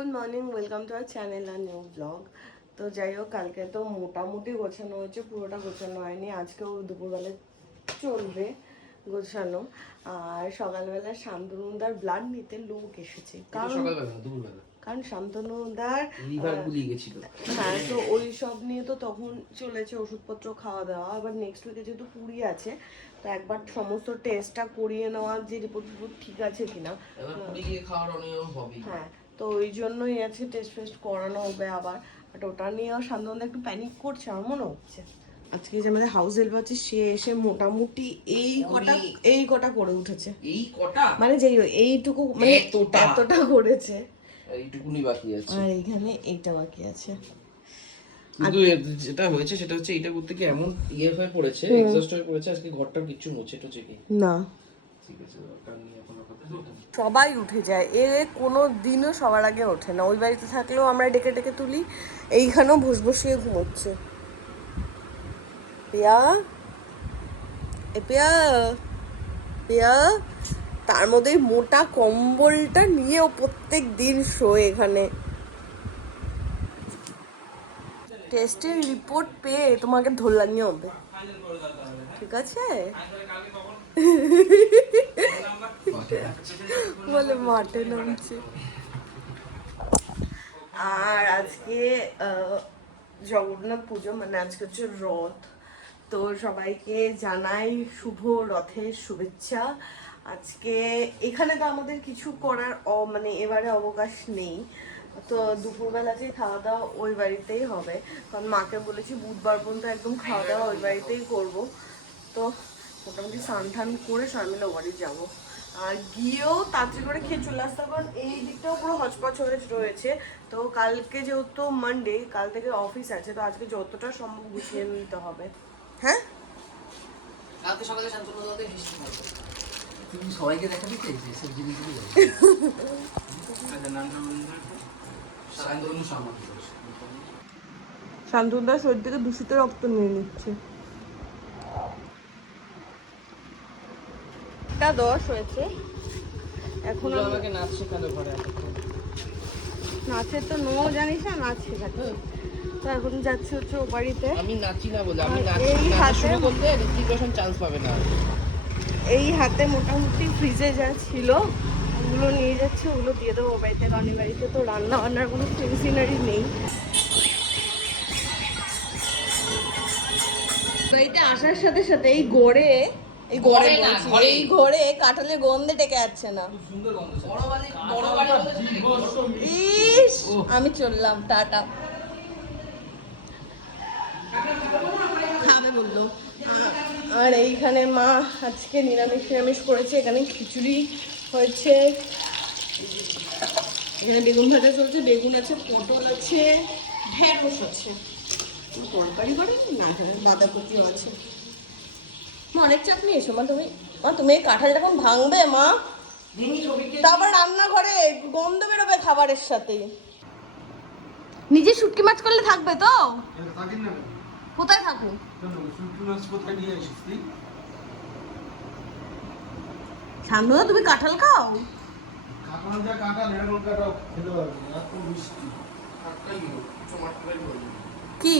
Good morning, welcome to our channel our new blog. তো যাই হোক, কালকে তো মোটামুটি গোছানো হয়েছে, পুরোটা গোছানো হয়নি। আজকেও দুপুরবেলা চলবে গোছানো। আর সকালবেলা শান্তনুদার ব্লাড নিতে লোক এসেছে, কারণ শান্তনুদার হ্যাঁ, তো ওই সব নিয়ে তো তখন চলেছে ওষুধপত্র খাওয়া দাওয়া। আবার নেক্সট উইকে যেহেতু পুরী আছে, তো একবার সমস্ত টেস্টটা করিয়ে নেওয়া যে রিপোর্ট ঠিক আছে কিনা। হ্যাঁ, তো ওই জন্যই আছে, টেস্ট ফেস্ট করানো হবে আবার। বাট ওটা নিয়েও শান্তনুদা একটু প্যানিক করছে আমার মনে হচ্ছে। আজকে যে আমাদের হাউস হেল্প আছে, সে এসে মোটামুটি এই কটা করে উঠেছে। এই কটা মানে যেই এইটুকু, মানে এতটা করেছে। এইটুকুনি বাকি আছে, আর এখানে এইটা বাকি আছে। কিন্তু যেটা হয়েছে সেটা হচ্ছে এটা করতে কি এমন হয়ে পড়েছে, এক্সস্ট হয়ে পড়েছে। আজকে ঘরটা কিচ্ছু মুছে টুছে কি না, ঠিক আছে, দরকার নেই এখন আপাতত। সবাই উঠে যায়, কোনো দিনও সবার আগে ওঠে না। ওই বাড়িতে থাকলেও আমরা ডেকে ডেকে তুলি, এইখানেও বসিয়ে ঘুমোচ্ছে। পিয়া, পিয়া, পিয়া। তার মধ্যে মোটা কম্বলটা নিয়ে ও প্রত্যেক দিন শোয় এখানে। টেস্টের রিপোর্ট পেয়ে তোমাকে ধরলানি হবে, ঠিক আছে? বলে মাঠে নামছে। আর আজকে জগন্নাথ পুজো, মানে আজকে হচ্ছে রথ। তো সবাইকে জানাই শুভ রথের শুভেচ্ছা। আজকে এখানে তো আমাদের কিছু করার মানে এবারে অবকাশ নেই। তো দুপুরবেলাতেই খাওয়া দাওয়া ওই বাড়িতেই হবে, কারণ মাকে বলেছি বুধবার পর্যন্ত একদম খাওয়া দাওয়া ওই বাড়িতেই করবো। তো মোটামুটি স্নান টান করে সবাই মিলে ও বাড়ি যাবো। আর গিয়েও তাড়াতাড়ি করে খেয়ে চলে আসতে হবে, কারণ এই দিকটাও পুরো হচপচ হয়ে রয়েছে। তো কালকে যেহেতু মানডে, কাল থেকে অফিস আছে, তো আজকে যতটা সম্ভব গুছিয়ে নিতে হবে। হ্যাঁ, কালকে সকালে শান্তনুদাকে বৃষ্টি হবে, তুমি সবাইকে দেখাবি তো এই সব জিনিসগুলো। শান্তনুদার শরীর থেকে দূষিত রক্ত নিয়ে নিচ্ছে। 10 হয়েছে এখন। আমাকে নাচ শেখালো ঘরে, নাচের তো জানিস না, নাচ শেখাচ্ছে। তো এখন যাচ্ছি হচ্ছে ও বাড়িতে। আমি নাচি না বলে, আমি নাচ শুরু করলে ঋত্বিক রোশন চান্স পাবে না। এই হাতে মোটামুটি ফ্রিজে যা ছিল ওগুলো নিয়ে যাচ্ছে, ওগুলো দিয়ে দেবো বাড়িতে, কারণ বাড়িতে তো রান্না বান্নার কোনো সিনারি নেই। বাড়িতে আসার সাথে সাথে এই ঘরে কাঁঠালের গন্ধে টেকে যাচ্ছে না। ইস, আমি চললাম, টাটা। খাবে বললো। আর এইখানে মা আজকে নিরামিষ করেছে। এখানে খিচুড়ি হয়েছে, এখানে বেগুন ভাজা চলছে, বেগুন আছে, পটল আছে, ঢেঁড়স আছে, তরকারি করে না, বাঁধাকপিও আছে। অনেক চাটনি এসো মা, তুমি এই কাঁঠালটা এখন ভাঙবে মা, তারপর রান্নাঘরে গন্ধ বেরোবে খাবারের সাথে। নিজে শুটকি মাছ করলে থাকবে তো? কোথায় থাকুক? শান্তনুদা, তুমি কাঁঠাল খাও? কি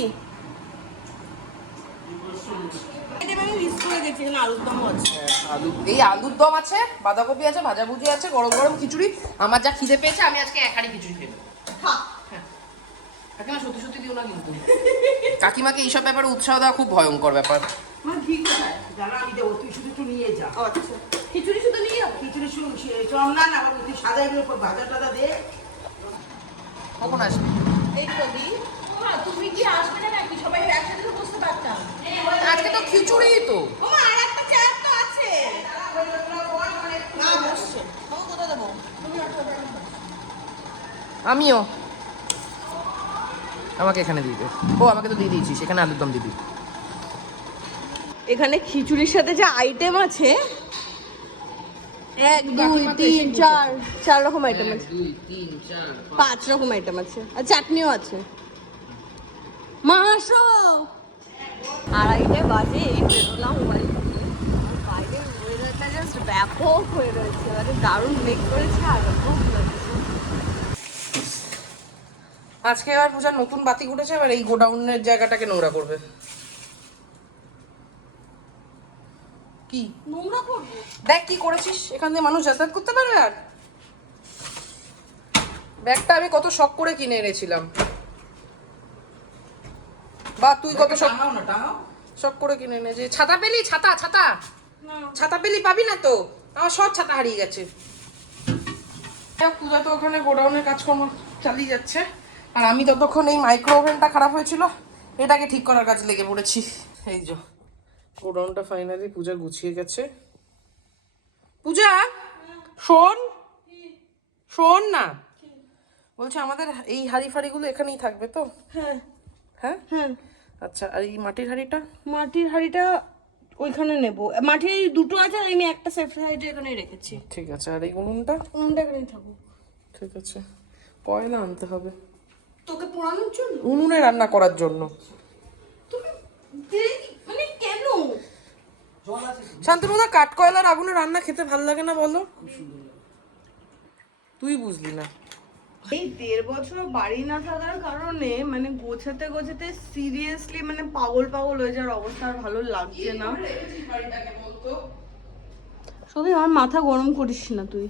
আলুর দম আছে, বাঁধাকপি আছে, ভাজাভুজি আছে, গরম গরম খিচুড়ি। আমার যা খিদে পেয়েছে, আমি আজকে এক হাঁড়ি খিচুড়ি খেয়ে নেবো। কাকিমা সত্যি সত্যি দিও না কিন্তু। কাকিমাকে এইসব ব্যাপারে উৎসাহ দেওয়া খুব ভয়ঙ্কর ব্যাপার। খিচুড়ি শুধু নিয়ে যাবো, কখন আসবে? এই তো দি। তুমি কি আসবে না নাকি? সবাই একসাথে তো বসতে পারতাম। আজকে তো খিচুড়ি তো। আর একটা চেয়ার তো আছে না, বসছে। কোথায় দেবো? আমিও, আমাকে এখানে দিবে। ও আমাকে তো দিয়ে দিয়েছি, সেখানে আলুর দম দিবি। এখানে খিচুড়ির সাথে যে আইটেম আছে, 1 2 3 4 4 রকম আইটেম আছে, 2 3 4 5 রকম আইটেম আছে, আর চাটনিও আছে। মা আসো। 2:30 বাজে এই বেরোলাম বাড়ি থেকে। বাইরে ওয়েদারটা জাস্ট ব্যাপক হয়ে রয়েছে, মানে দারুণ মেঘ করেছে আর খুব লাগছে। আজকে আবার পূজার নতুন বাতি উঠেছে, এবার এই গোডাউনের জায়গাটাকে নোংরা করবে। কি নোংরা করবো? দেখ কি করেছিস, এখান দিয়ে মানুষ যাতায়াত করতে পারবে। আর ব্যাগটা আমি কত শখ করে কিনে এনেছিলাম, বা তুই কত শখ শখ করে কিনে এনে যে ছাতা পেলি, ছাতা ছাতা ছাতা পেলি পাবি না তো, আমার সব ছাতা হারিয়ে গেছে। পূজা তো ওখানে গোডাউনের কাজকর্ম চালিয়ে যাচ্ছে, আর আমি ততক্ষণ এই মাইক্রো ওভেনটা খারাপ হয়েছিল এটাকে ঠিক করার কাজে লেগে পড়েছি। এই যে গোডাউনটা ফাইনালি পূজা গুছিয়ে গেছে। পূজা শোন শোন না, বলছে আমাদের এই হাঁড়ি ফাড়িগুলো এখানেই থাকবে তো? হ্যাঁ হ্যাঁ হ্যাঁ। আচ্ছা, আর এই মাটির হাঁড়িটা? মাটির হাঁড়িটা ওইখানে নেব। মাটির দুটো আছে, আমি একটা সেফ সাইডে এখানেই রেখেছি। ঠিক আছে, আর এই উনুনটা? উনুনটা এখানেই থাকুক। ঠিক আছে, কয়লা আনতে হবে তোকে পোড়ানোর জন্য? উনুনে রান্না করার জন্য। তুমি মানে কেন? শান্তনুদা, কাঠ কয়লার আগুনে রান্না খেতে ভালো লাগে না বলো? তুই বুঝলি না। এই 1.5 বছর বাড়ি না থাকার কারণে মানে গোছাতে গোছাতে সিরিয়াসলি মানে পাগল পাগল হয়ে যাওয়ার অবস্থা, আর ভালো লাগছে না। সবই আমার মাথা গরম করিস না তুই।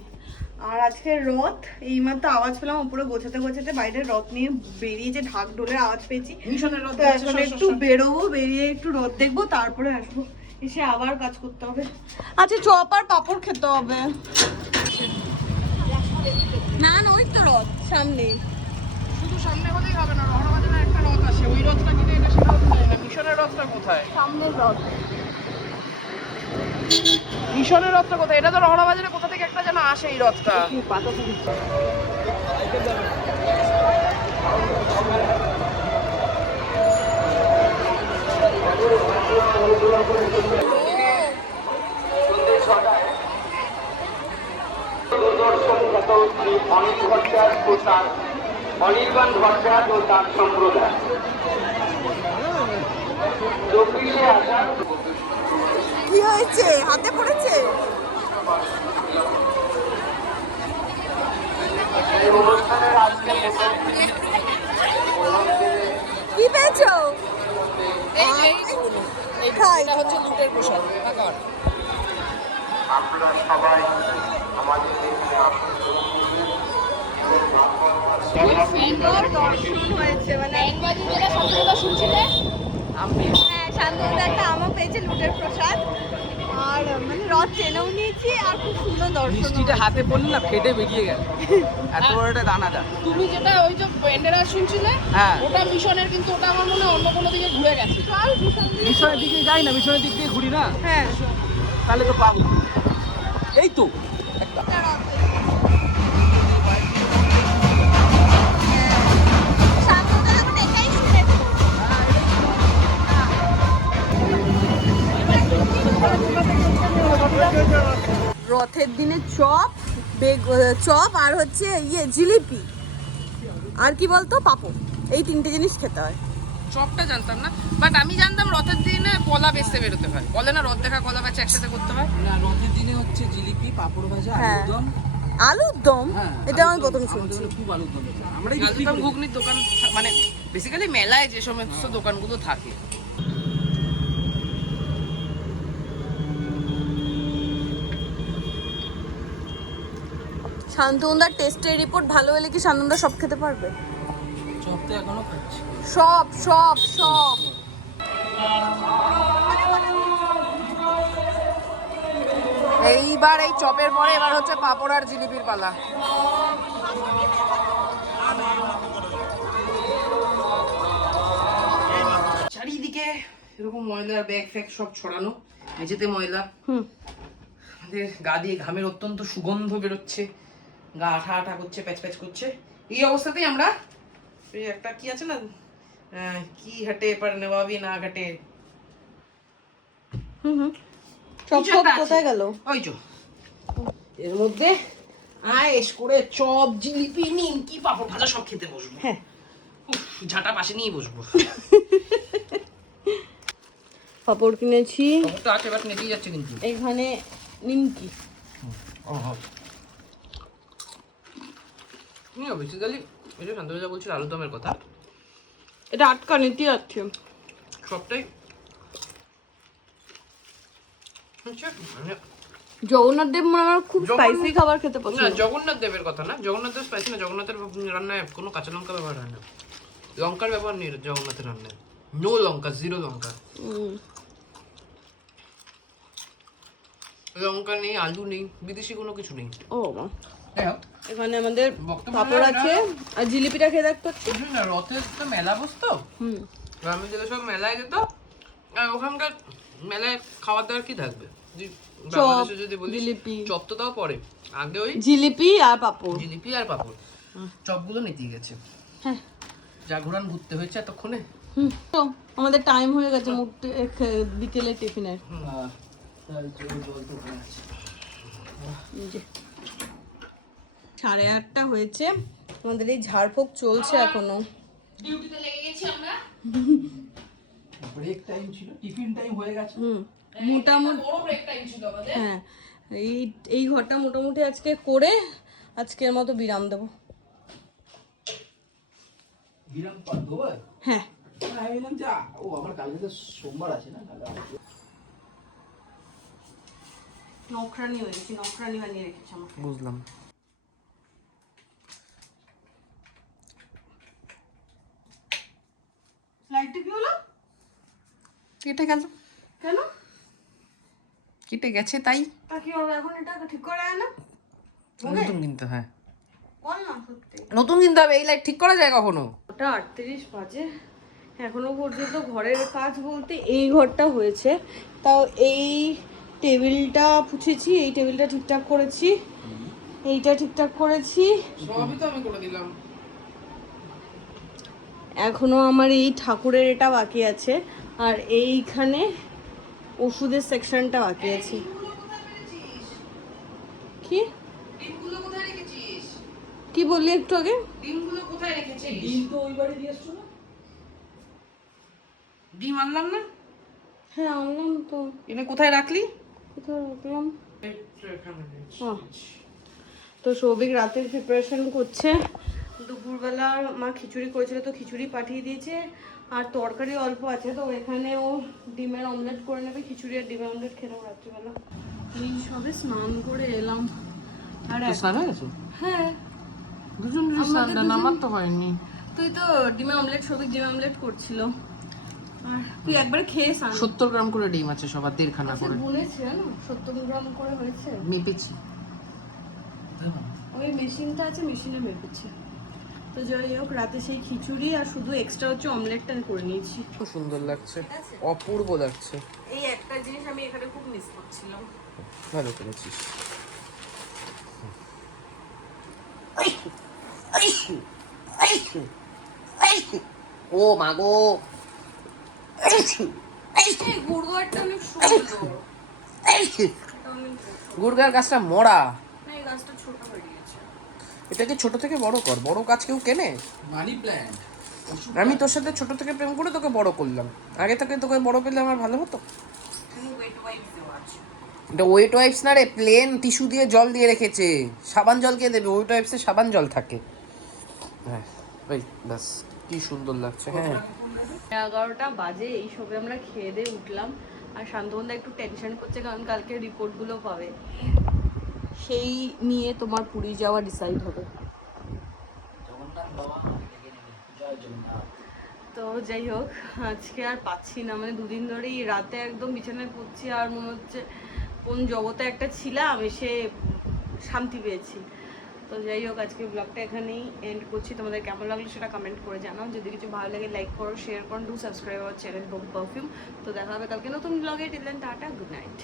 আর আজকে রথ, এইমাত্র আওয়াজ পেলাম উপরে গোছাতে গোছাতে, বাইরে রথ নিয়ে বেরিয়েছে, ঢাক ঢোলের আওয়াজ পেয়েছি। তো এখন একটু বেরোবো, বেরিয়ে একটু রথ দেখবো, তারপরে আসবো, এসে আবার কাজ করতে হবে। আচ্ছা, চপ আর পাঁপড় খেতে হবে। না না, ওই তো রথ সামনে। শুধু সামনে হলেই হবে না, রহনাবাজারে একটা রথ আসে, ওই রথটা কিনে এটা সেটাও তো জানি না। মিশনের রথটা কোথায়? সামনের রথ। মিশনের রথটা কোথায়? এটা তো রহনাবাজারে কোথা থেকে একটা যেন আসে এই রথটা। দূরদর্শন খ্যাত শ্রী অনিল ভট্টাচার্য ও তার অনির্বাণ ভট্টাচার্য ও তার সম্প্রদায় 24-এ আষাঢ়। কি হয়েছে? হাতে পড়েছে? এই অনুষ্ঠানের আজকে কি পেয়েছো? এটা হচ্ছে লুটের প্রসাদ। আপনারা সবাই আমাদের দেশে আসুন। দর্শন হয়েছে মানে হ্যাঁ, শান্তনুদা একটা আমও পেয়েছে, লুটের প্রসাদ, আর মানে রথ টেনেও নিয়েছি, আর খুব সুন্দর দর্শন। মিষ্টিটা হাতে পড়লে না ফেটে বেরিয়ে গেল, এত বড় একটা দানাদার। তুমি যেটা ওই যে ব্যান্ডেরা শুনছিলে, হ্যাঁ, ওটা মিশনের, কিন্তু ওটা আমার মনে হয় অন্য কোনো দিকে ঘুরে গেছে। চল ভীষণ দিকে। মিশনের দিকে যাই না, মিশনের দিক দিয়ে ঘুরি না, হ্যাঁ, তাহলে তো পাবো। এই তো একটা শান্তনুদা যখন এটাই শুনেছে। রথের দিনে চপ, চপ আর হচ্ছে জিলিপি, আর কি বলতো পাপড়, এই 3টে জিনিস খেতে হয়। চপটা জানতাম না, বাট আমি জানতাম রথের দিনে কলা বেচতে বেরোতে হয়। বলে না রথ দেখা কলা বেচা একসাথে করতে হয়। না, রথের দিনে হচ্ছে জিলিপি, পাঁপড় ভাজা, হ্যাঁ। আলুর দম। আলুর দম, হ্যাঁ, এটা আমি আলুর দম। প্রথম আমাদের শুনছি। ওখানে খুব আলুর দম আছে। আমরাই আলুর বিক্রি দম করি। ঘুগনির দোকান মানে বেসিক্যালি মেলায় যে সমস্ত দোকানগুলো থাকে। শান্তনুদার টেস্টের রিপোর্ট ভালো হলে কি শান্তনুদা সব খেতে পারবে? চপ তো এখনো খাচ্ছি। সব সব সব। এইবার এই চপের পরে এবার হচ্ছে পাঁপড় আর জিলিপির পালা। চারিদিকে এরকম ময়লার ব্যাগ ফ্যাগ সব ছড়ানো, মেঝেতে ময়লা, আমাদের গা দিয়ে ঘামের অত্যন্ত সুগন্ধ বেরোচ্ছে, গা আঠা আঠা করছে, প্যাচ প্যাচ করছে। এই অবস্থাতেই আমরা এই একটা কি আছে না, কি হাটে পর নবাবি না ঘাটে, চপ কিছু টপ একটা আছে। কোথায় গেল? ওই যে এর মধ্যে আয়েশ করে চপ, জিলিপি, নিমকি, পাঁপড় ভাজা সব খেতে বসবো। হ্যাঁ, উফ, ঝাঁটা পাশে নিয়ে বসবো। পাপড় কিনেছি, তো আছে বাট নেটেই যাচ্ছে কিন্তু। এখানে নিমকি। বেসিক্যালি এই যে শান্তনুদা বলছিল আলুদমের কথা, এটা আটকা নিতে যাচ্ছে। সবটাই হচ্ছে মানে জগন্নাথ দেব মানে আমার খুব স্পাইসি খাবার খেতে না, পছন্দ। জগন্নাথ দেবের কথা না, জগন্নাথ দেব স্পাইসি না, জগন্নাথের রান্নায় কোনো কাঁচা লঙ্কা ব্যবহার হয় না, লঙ্কার ব্যবহার নেই জগন্নাথের রান্নায়, নো লঙ্কা, জিরো লঙ্কা, লঙ্কা নেই, আলু নেই, বিদেশি কোনো কিছু নেই। ও মা, হ্যাঁ, এখানে আমাদের বক্তব্য পাপড় আছে আর জিলিপিটা খেয়ে দেখতে হচ্ছে। না, রথের তো মেলা বসতো, গ্রামে যেগুলো সব মেলায় যেত, আর ওখানকার মেলায় খাওয়ার দাওয়ার কি থাকবে, বাংলাদেশে যদি বলি জিলিপি, চপ তো তাও পরে, আগে ওই জিলিপি আর পাপড়, জিলিপি আর পাপড়, চপগুলো নিতে গেছে। হ্যাঁ, যা ঘোরান ঘুরতে হয়েছে এতক্ষণে। তো আমাদের টাইম হয়ে গেছে বিকেলে টিফিনের। এই যে 8:30 হয়েছে, আমাদের এই ঝাড়ফুঁক চলছে এখনো। ডিউটিতে লেগে গেছি আমরা, ব্রেক টাইম ছিল, টিফিন টাইম হয়ে গেছে। মোটামুটি বড় ব্রেক টাইম ছিল আমাদের। হ্যাঁ, এই ঘরটা মোটামুটি আজকে করে আজকের মতো বিরাম দেবো। বিরাম পাবো ভাই। হ্যাঁ, আমি বললাম যে ও আমার কালকে তো সোমবার আছে না, তাহলে নকরানি হয়ে গেছি, নকরানি বানিয়ে রেখেছি আমার। বুঝলাম। লাইটটা কি হলো? কেটে গেল, কেন কেটে গেছে তাই। তা কি হবে এখন? এটা ঠিক করে আয় না, নতুন কিনতে, হ্যাঁ বল না সত্যি। নতুন কিনতে হবে, এই লাইট ঠিক করা যায় কখনো? ওটা 38 বাজে, এখনো পর্যন্ত ঘরের কাজ বলতে এই ঘরটা হয়েছে। তাও এই টেবিলটা পুছেছি, এই টেবিলটা ঠিকঠাক করেছি, এইটা ঠিকঠাক করেছি, সবই তো আমি করে দিলাম। এখনো আমার এই ঠাকুরের এটা বাকি আছে, আর এইখানে ওষুধের সেকশনটা বাকি আছে। কি ডিমগুলো কোথায় রেখেছিস? কি বললি একটু আগে? ডিমগুলো কোথায় রেখেছিস? ডিম তো ওই বাড়ি দিয়ে এসছো না? ডিম আনলাম না, হ্যাঁ আনলাম তো। এটা কোথায় রাখলি? কোথায় রাখলাম? হ্যাঁ। তো সৌভিক রাতের প্রিপারেশন করছে, দুপুরবেলা মা খিচুড়ি করেছিল তো খিচুড়ি পাঠিয়ে দিয়েছে, আর তরকারি অল্প আছে, তো এখানে ও ডিমের অমলেট করে নেবে, খিচুড়ি আর ডিমের অমলেট খেলাম রাত্রিবেলা। এই সবে স্নান করে এলাম। আর স্নান হয়ে গেছে? হ্যাঁ, দুজন আমার তো হয়নি। তুই তো ডিমের অমলেট, সৌভিক ডিমের অমলেট করছিল, আর তুই একবার খেয়ে স্নান। 70 গ্রাম করে ডিম আছে সবার, 1.5 খানা করে বলেছে না 70 গ্রাম করে হয়েছে। মেপেছি। ওই মেশিনটা আছে, মেশিনে মেপেছে। তো যাই হোক, রাতে সেই খিচুড়ি আর শুধু এক্সট্রা হচ্ছে অমলেটটা করে নিয়েছি। খুব সুন্দর লাগছে, অপূর্ব লাগছে। এই একটা জিনিস আমি এখানে খুব মিস করছিলাম। ভালো করেছিস। ও মাগো, গুড়গাড়টা অনেক সুন্দর। গুড়গার গাছটা মরা, না, এই গাছটা ছোট হয়ে গেছে। এটাকে ছোট থেকে বড় কর, বড় গাছ কেউ কেনে? Money plant. আমি তোর সাথে ছোট থেকে প্রেম করে তোকে বড় করলাম, আগে থেকে তোকে বড় পেলে আমার ভালো হতো। এটা ওয়েট ওয়াইপস না রে, প্লেন টিস্যু দিয়ে জল দিয়ে রেখেছে, সাবান জল কে দেবে? ওয়েট ওয়াইপসে সাবান জল থাকে। হ্যাঁ ওই ব্যাস, কি সুন্দর লাগছে। হ্যাঁ 11টা বাজে, এই সবে আমরা খেয়ে দিয়ে উঠলাম, আর শান্তনদা একটু টেনশন করছে কারণ কালকে রিপোর্টগুলো পাবে, সেই নিয়ে তোমার পুরী যাওয়া ডিসাইড হবে। তো যাই হোক, আজকে আর পাচ্ছি না, মানে দুদিন ধরেই রাতে একদম বিছানায় পড়ছি আর মনে হচ্ছে কোন জগতে একটা ছিলাম, এসে শান্তি পেয়েছি। তো যাই হোক, আজকে ব্লগটা এখানেই এন্ড করছি। তোমাদের কেমন লাগলো সেটা কমেন্ট করে জানাও, যদি কিছু ভালো লাগে লাইক করো, শেয়ার করো, do subscribe our channel home perfume. তো দেখা হবে কালকে নতুন ব্লগে। Till then tata, good night.